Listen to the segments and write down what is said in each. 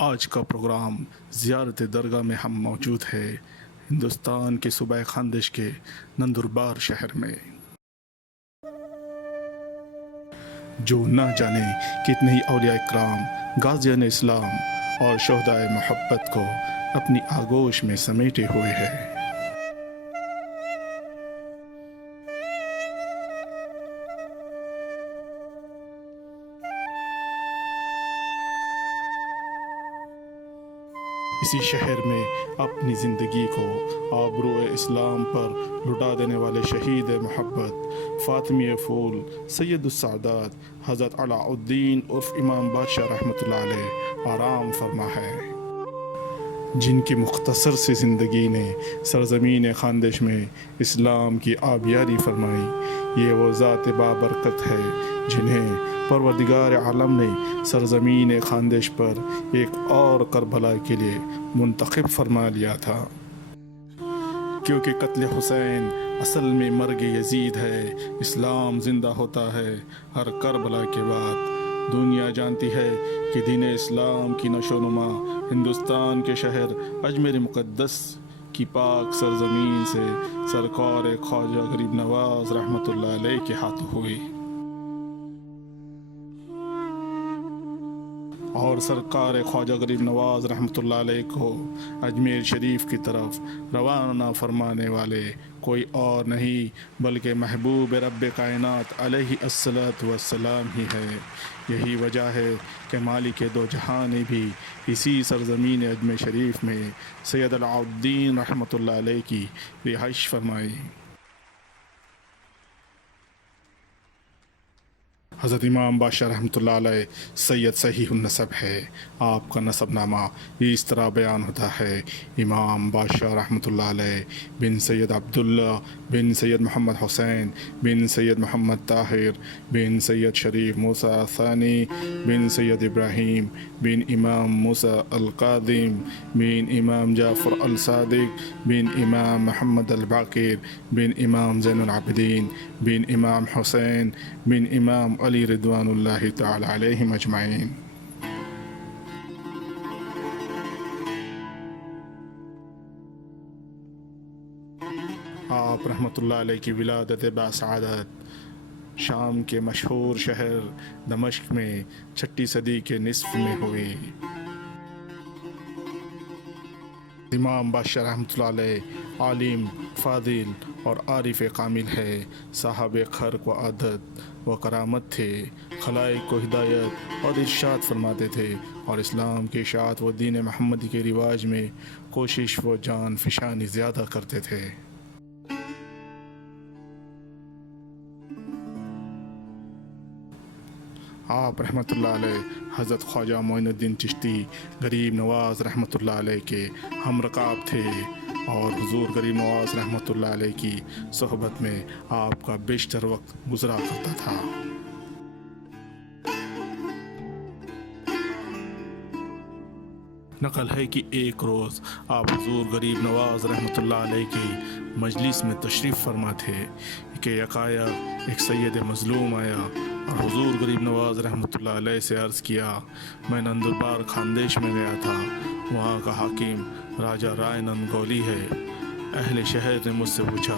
آج کا پروگرام زیارت درگاہ میں ہم موجود ہے ہندوستان کے صوبہ خاندش کے نندربار شہر میں، جو نہ جانے کتنے ہی اولیاء اکرام، غازیان اسلام اور شہدائے محبت کو اپنی آغوش میں سمیٹے ہوئے ہے۔ اسی شہر میں اپنی زندگی کو آبرو اسلام پر لٹا دینے والے شہید محبت فاطمی پھول سید السعدات حضرت علاء الدین عرف امام بادشاہ رحمۃ اللہ علیہ آرام فرما ہے، جن کی مختصر سی زندگی نے سرزمین خاندش میں اسلام کی آبیاری فرمائی۔ یہ وہ ذات بابرکت ہے جنہیں پروردگار عالم نے سرزمین خاندش پر ایک اور کربلا کے لیے منتخب فرما لیا تھا، کیونکہ قتل حسین اصل میں مرگ یزید ہے۔ اسلام زندہ ہوتا ہے ہر کربلا کے بعد۔ دنیا جانتی ہے کہ دین اسلام کی نشو و نما ہندوستان کے شہر اجمیر مقدس کی پاک سرزمین سے سرکار خواجہ غریب نواز رحمۃ اللہ علیہ کے ہاتھ ہوئی، اور سرکار خواجہ غریب نواز رحمۃ اللہ علیہ کو اجمیر شریف کی طرف روانہ فرمانے والے کوئی اور نہیں بلکہ محبوب رب کائنات علیہ الصلاۃ والسلام ہی ہے۔ یہی وجہ ہے کہ مالک دو جہاں نے بھی اسی سرزمین اجمیر شریف میں سید علاء الدین رحمۃ اللہ علیہ کی رہائش فرمائی۔ حضرت امام بادشاہ رحمۃ اللہ علیہ سید صحیح النسب ہے۔ آپ کا نسب نامہ اس طرح بیان ہوتا ہے: امام بادشاہ رحمۃ اللہ علیہ بن سید عبداللہ بن سید محمد حسین بن سید محمد طاہر بن سید شریف موسیٰ ثانی بن سید ابراہیم بن امام موسیٰ القادم بن امام جعفر الصادق بن امام محمد الباقر بن امام زین العابدین بن امام حسین بن امام علی رضوان اللہ تعالی علیہم اجمعین۔ آپ رحمۃ اللہ علیہ کی ولادت باسعادت شام کے مشہور شہر دمشق میں 6 صدی کے نصف میں ہوئی۔ امام بادشاہ رحمۃ اللہ علیہ عالم، فاضل اور عارف کامل ہے، صاحب خرق و عادت و کرامت تھے، خلائق کو ہدایت اور ارشاد فرماتے تھے، اور اسلام کی اشاعت و دین محمدی کے رواج میں کوشش و جان فشانی زیادہ کرتے تھے۔ آپ رحمۃ اللہ علیہ حضرت خواجہ معین الدین چشتی غریب نواز رحمۃ اللہ علیہ کے ہم رکاب تھے، اور حضور غریب نواز رحمۃ اللہ علیہ کی صحبت میں آپ کا بیشتر وقت گزرا کرتا تھا۔ نقل ہے کہ ایک روز آپ حضور غریب نواز رحمۃ اللہ علیہ کی مجلس میں تشریف فرما تھے کہ یکایک ایک سید مظلوم آیا اور حضور غریب نواز رحمۃ اللہ علیہ سے عرض کیا: میں نندربار خاندیش میں گیا تھا، وہاں کا حاکم راجہ رائے نند گولی ہے۔ اہل شہر نے مجھ سے پوچھا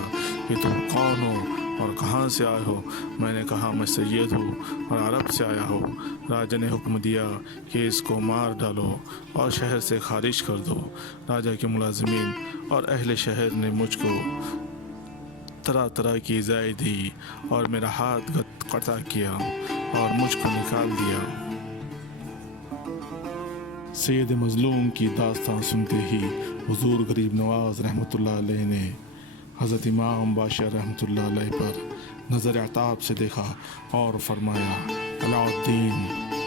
کہ تم کون ہو اور کہاں سے آئے ہو؟ میں نے کہا میں سید ہوں اور عرب سے آیا ہوں۔ راجہ نے حکم دیا کہ اس کو مار ڈالو اور شہر سے خارج کر دو۔ راجہ کے ملازمین اور اہل شہر نے مجھ کو طرح طرح کی ایذائیں دی اور میرا ہاتھ قطع کیا اور مجھ کو نکال دیا۔ سید مظلوم کی داستان سنتے ہی حضور غریب نواز رحمۃ اللہ علیہ نے حضرت امام بادشاہ رحمۃ اللہ علیہ پر نظر عتاب سے دیکھا اور فرمایا: علاء الدین،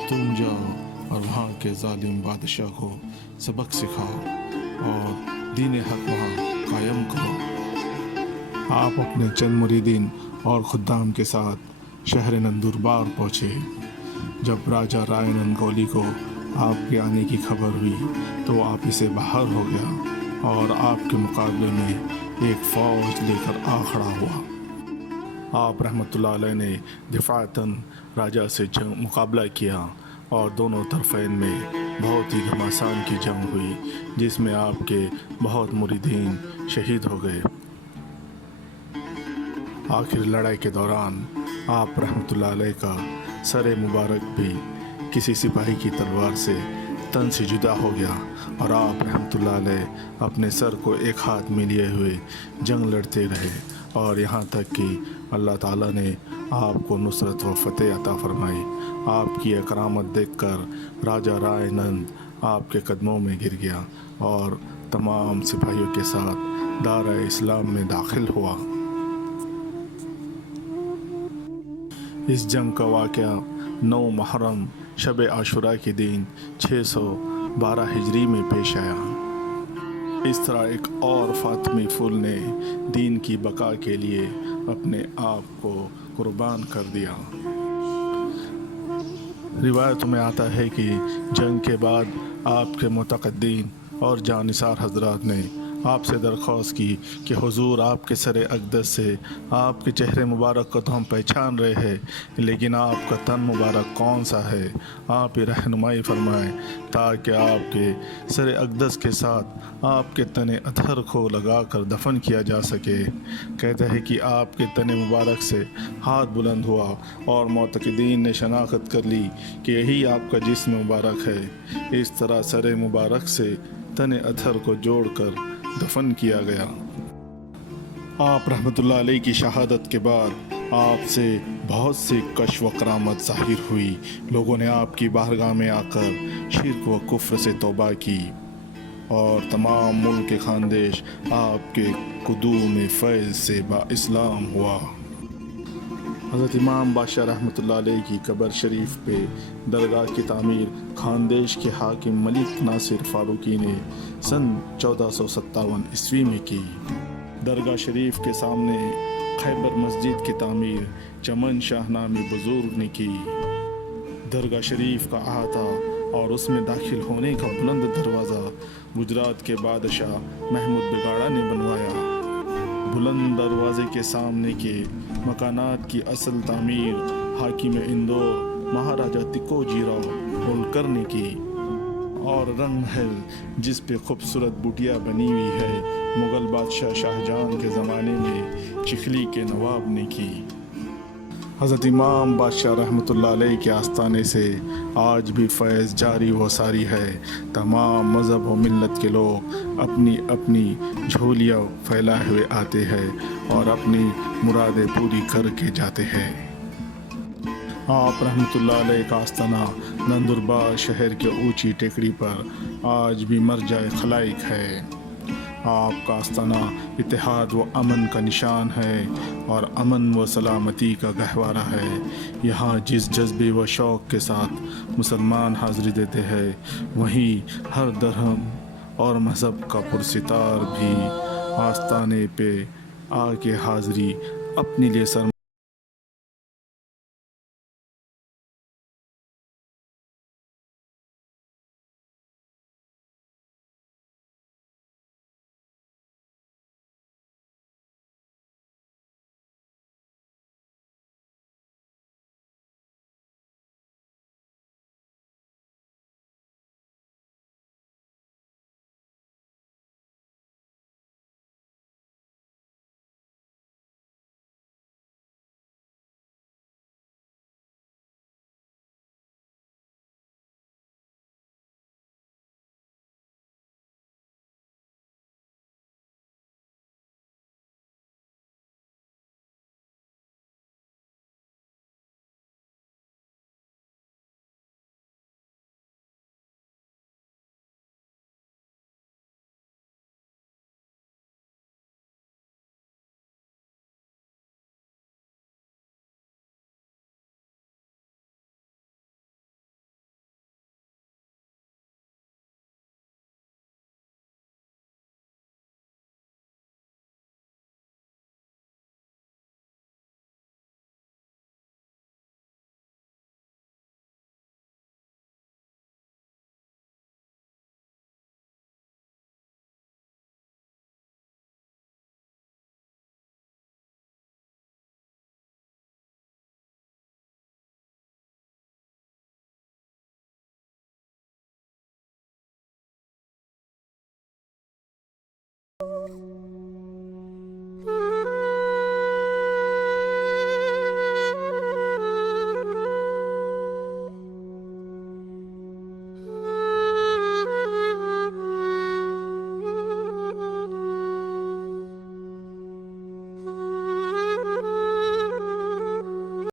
تم جاؤ اور وہاں کے ظالم بادشاہ کو سبق سکھاؤ اور دین حق وہاں قائم کرو۔ آپ اپنے چند مریدین اور خدام کے ساتھ شہر نندربار پہنچے۔ جب راجہ رائے نند گولی کو آپ کے آنے کی خبر ہوئی تو وہ آپ ہی سے باہر ہو گیا اور آپ کے مقابلے میں ایک فوج لے کر آ کھڑا ہوا۔ آپ رحمۃ اللہ علیہ نے دفاعتاً راجہ سے مقابلہ کیا اور دونوں طرفین میں بہت ہی گھمسان کی جنگ ہوئی جس میں آپ کے بہت مریدین شہید ہو گئے۔ آخر لڑائی کے دوران آپ رحمۃ اللہ علیہ کا سر مبارک بھی کسی سپاہی کی تلوار سے تن سے جدا ہو گیا اور آپ رحمۃ اللہ علیہ اپنے سر کو ایک ہاتھ میں لیے ہوئے جنگ لڑتے رہے، اور یہاں تک کہ اللہ تعالیٰ نے آپ کو نصرت و فتح عطا فرمائی۔ آپ کی کرامت دیکھ کر راجہ رائے نند آپ کے قدموں میں گر گیا اور تمام سپاہیوں کے ساتھ دارِ اسلام میں داخل ہوا۔ اس جنگ کا واقعہ 9 محرم شب عاشوراء کے دن 612 ہجری میں پیش آیا۔ اس طرح ایک اور فاطمی پھول نے دین کی بقا کے لیے اپنے آپ کو قربان کر دیا۔ روایتوں میں آتا ہے کہ جنگ کے بعد آپ کے متقدین اور جانثار حضرات نے آپ سے درخواست کی کہ حضور، آپ کے سر اقدس سے آپ کے چہرے مبارک کو تو ہم پہچان رہے ہیں، لیکن آپ کا تن مبارک کون سا ہے؟ آپ ہی رہنمائی فرمائیں تاکہ آپ کے سر اقدس کے ساتھ آپ کے تن اطہر کو لگا کر دفن کیا جا سکے۔ کہتے ہیں کہ آپ کے تن مبارک سے ہاتھ بلند ہوا اور معتقدین نے شناخت کر لی کہ یہی آپ کا جسم مبارک ہے۔ اس طرح سر مبارک سے تن اطہر کو جوڑ کر دفن کیا گیا۔ آپ رحمۃ اللہ علیہ کی شہادت کے بعد آپ سے بہت سی کشف و کرامت ظاہر ہوئی۔ لوگوں نے آپ کی بارگاہ میں آ کر شرک و کفر سے توبہ کی اور تمام ملک خاندیش آپ کے قدوم فیض سے با اسلام ہوا۔ حضرت امام بادشاہ رحمۃ اللہ علیہ کی قبر شریف پہ درگاہ کی تعمیر خاندیش کے حاکم ملک ناصر فاروقی نے سن 1457 عیسوی میں کی۔ درگاہ شریف کے سامنے خیبر مسجد کی تعمیر چمن شاہ نامی بزرگ نے کی۔ درگاہ شریف کا احاطہ اور اس میں داخل ہونے کا بلند دروازہ گجرات کے بادشاہ محمود بگاڑا نے بنوایا۔ بلند دروازے کے سامنے کے مکانات کی اصل تعمیر حاکم اندور مہاراجہ تکو جی راؤ ہولکر نے کی، اور رنگ محل جس پہ خوبصورت بوٹیاں بنی ہوئی ہے مغل بادشاہ شاہجہاں کے زمانے میں چکھلی کے نواب نے کی۔ حضرت امام بادشاہ رحمۃ اللہ علیہ کے آستانے سے آج بھی فیض جاری و ساری ہے۔ تمام مذہب و ملت کے لوگ اپنی اپنی جھولیاں پھیلائے ہوئے آتے ہیں اور اپنی مرادیں پوری کر کے جاتے ہیں۔ آپ رحمۃ اللہ علیہ کا آستانہ نندربار شہر کے اونچی ٹیکری پر آج بھی مرجع خلائق ہے۔ آپ کا آستانہ اتحاد و امن کا نشان ہے اور امن و سلامتی کا گہوارہ ہے۔ یہاں جس جذبے و شوق کے ساتھ مسلمان حاضری دیتے ہیں، وہیں ہر دھرم اور مذہب کا پرستار بھی آستانے پہ آ کے حاضری اپنے لیے سر